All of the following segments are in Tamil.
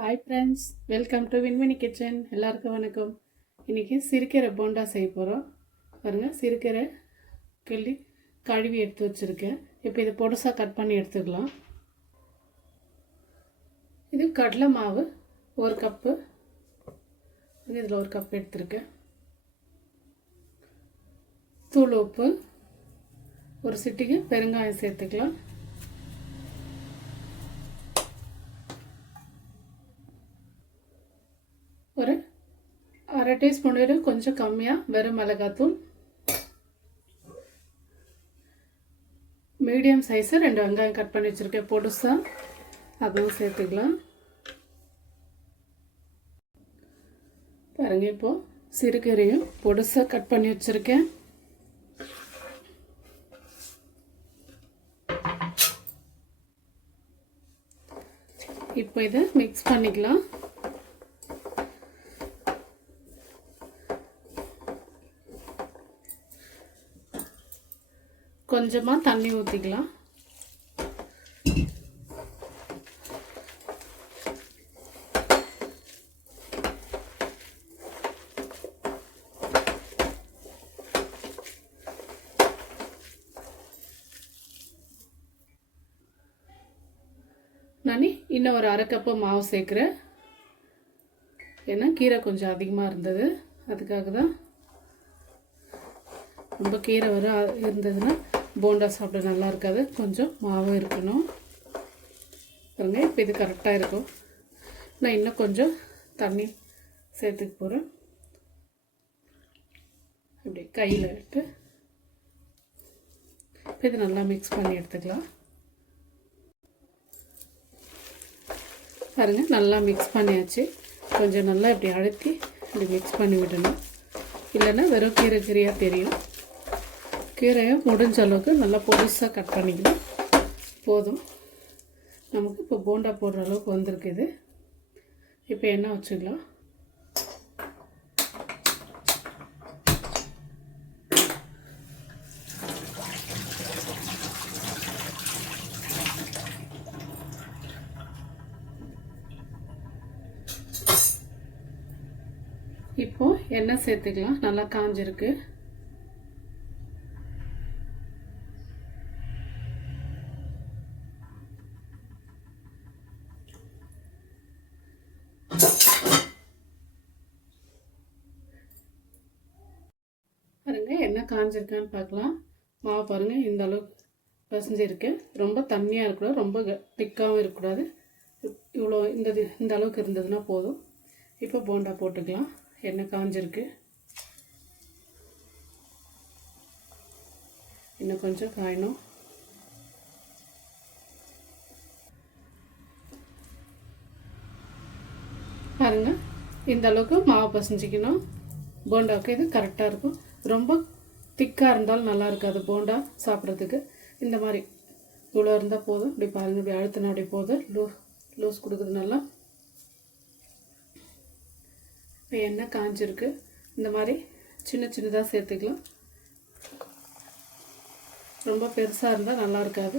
Hi friends, welcome to Vinmini kitchen. எல்லாருக்கும் வணக்கம். இன்றைக்கி சிறுக்கீரை போண்டா செய்ய போகிறோம். பாருங்கள், சிறுக்கீரை கிள்ளி கழுவி எடுத்து வச்சுருக்கேன். இப்போ இதை பொடுசாக கட் பண்ணி எடுத்துக்கலாம். இது கடலை மாவு 1 கப்பு, இதில் 1 கப் எடுத்துருக்கேன். தூள் உப்பு, ஒரு சிட்டிகை பெருங்காயம் சேர்த்துக்கலாம். ஒரு அரை டீஸ்பூன் கொஞ்சம் கம்மியாக வெறும் மிளகாத்தூள், மீடியம் சைஸு 2 வெங்காயம் கட் பண்ணி வச்சுருக்கேன் பொடுசாக, அதுவும் சேர்த்துக்கலாம். பாருங்கள், இப்போது சிறுகீரையும் பொடுசாக கட் பண்ணி வச்சுருக்கேன். இப்போ இதை மிக்ஸ் பண்ணிக்கலாம். கொஞ்சமாக தண்ணி ஊற்றிக்கலாம். நான் இன்னும் ஒரு அரை கப்பு மாவு சேர்க்குறேன். ஏன்னா கீரை கொஞ்சம் அதிகமாக இருந்தது, அதுக்காக தான். ரொம்ப கீரை வர இருந்ததுன்னா போண்டா சாப்பிட நல்லா இருக்காது, கொஞ்சம் மாவு இருக்கணும். பாருங்க, இப்போ இது கரெக்டாக இருக்கும். நான் இன்னும் கொஞ்சம் தண்ணி சேர்த்துக்க போகிறேன். இப்படி கையில் விட்டு இப்போ இது நல்லா மிக்ஸ் பண்ணி எடுத்துக்கலாம். பாருங்கள், நல்லா மிக்ஸ் பண்ணியாச்சு. கொஞ்சம் நல்லா இப்படி அழுத்தி இப்படி மிக்ஸ் பண்ணி விடணும், இல்லைன்னா வெறும் கீரை கீரையாக தெரியும். கீரையை முடிஞ்ச அளவுக்கு நல்லா பொடிசாக கட் பண்ணிக்கலாம். போதும், நமக்கு இப்போ போண்டா போடுற அளவுக்கு வந்திருக்குது. இப்போ எண்ணெய் வச்சுக்கலாம். இப்போ எண்ணெய் சேர்த்துக்கலாம். நல்லா காஞ்சிருக்கு. பாருங்க, எண்ணெய் காஞ்சிருக்கான்னு பார்க்கலாம். மாவு பாருங்கள், இந்த அளவுக்கு பசஞ்சிருக்கு. ரொம்ப தண்ணியாக இருக்கக்கூடாது, ரொம்ப திக்காகவும் இருக்கக்கூடாது. இவ்வளோ இந்த அளவுக்கு இருந்ததுன்னா போதும். இப்போ போண்டா போட்டுக்கலாம். எண்ணெய் காஞ்சிருக்கு, இன்னும் கொஞ்சம் காயணும். பாருங்கள், இந்த அளவுக்கு மாவு பசஞ்சிக்கணும். போண்டாவுக்கு இது கரெக்டாக இருக்கும். ரொம்ப திக்காக இருந்தாலும் நல்லா இருக்காது போண்டா சாப்பிட்றதுக்கு. இந்த மாதிரி இவ்வளோ இருந்தால் போதும். இப்படி பாருங்கள், இப்படி அழுத்தினா அப்படி போதும். லூஸ் கொடுக்குது நல்லா. இப்போ எண்ணெய் காஞ்சிருக்கு. இந்த மாதிரி சின்ன சின்னதாக சேர்த்துக்கலாம். ரொம்ப பெருசாக இருந்தால் நல்லா இருக்காது.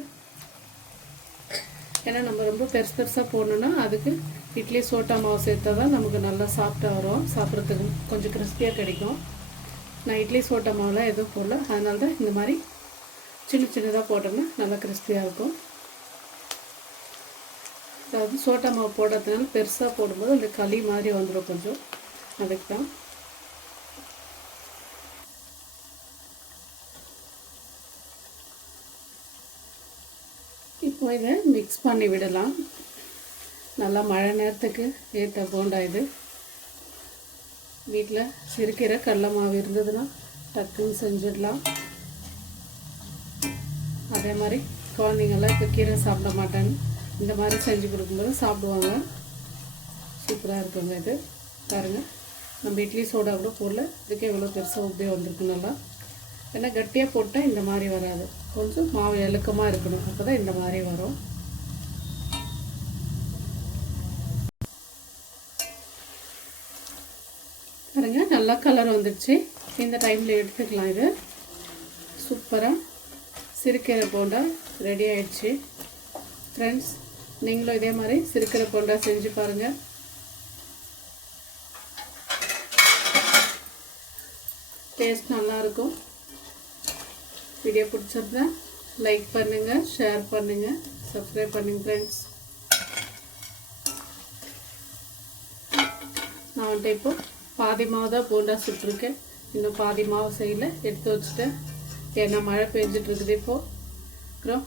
ஏன்னா நம்ம ரொம்ப பெருசாக போடணுன்னா அதுக்கு இட்லி சோட்டா மாவு சேர்த்தா தான் நமக்கு நல்லா சாப்பிட்டா வரும், சாப்பிட்றதுக்கு கொஞ்சம் கிறிஸ்பியாக கிடைக்கும். நான் இட்லி சோட்டா மாவுலாம் எதுவும் போடல, அதனால தான் இந்த மாதிரி சின்ன சின்னதாக போட்டோம்னா நல்லா கிறிஸ்பியாக இருக்கும். அதாவது சோட்டா மாவு போடுறதுனால பெருசாக போடும்போது அந்த களி மாதிரி வந்துடும் கொஞ்சம், அதுக்கு தான். இப்போ இதை மிக்ஸ் பண்ணி விடலாம். நல்லா மழை நேரத்துக்கு ஏற்ற போண்டா இது. வீட்டில் சிறுக்கீரை கடலை மாவு இருந்ததுன்னா டக்குன்னு செஞ்சிடலாம். அதே மாதிரி குழந்தைங்கள்லாம் இப்போ கீரை சாப்பிட மாட்டாங்க, இந்த மாதிரி செஞ்சு கொடுக்கும்போது சாப்பிடுவாங்க. சூப்பராக இருக்குங்க இது. பாருங்கள், நம்ம இட்லி சோடா கூட போடல, இதுக்கே இவ்வளோ பெருசாக உப்பே வந்திருக்கு நல்லா. ஏன்னா கட்டியாக போட்டால் இந்த மாதிரி வராது, கொஞ்சம் மாவு இலக்கமாக இருக்கணும், அப்போ தான் இந்த மாதிரி வரும். பாருங்க, நல்லா கலர் வந்துடுச்சு. இந்த டைமில் எடுத்துக்கலாம். இது சூப்பராக சிறுக்கீரை போண்டா ரெடி ஆயிடுச்சு. ஃப்ரெண்ட்ஸ், நீங்களும் இதே மாதிரி சிறுக்கடை போண்டா செஞ்சு பாருங்கள். டேஸ்ட் நல்லாயிருக்கும். வீடியோ பிடிச்சிருந்தா லைக் பண்ணுங்கள், ஷேர் பண்ணுங்கள், சப்ஸ்கிரைப் பண்ணுங்கள் ஃப்ரெண்ட்ஸ். நான் வந்துட்டு இப்போ பாதி மாவு தான் போண்டா சுட்டுருக்கேன். இன்னும் பாதி மாவு செய்யல, எடுத்து வச்சுட்டேன். ஏன்னா மழை பெஞ்சிட்ருக்குது. இப்போது அப்புறம்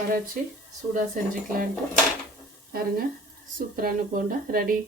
வர வச்சு சூடாக செஞ்சுக்கலான்ட்டு பாருங்க. சூப்பரான போண்டா ரெடி.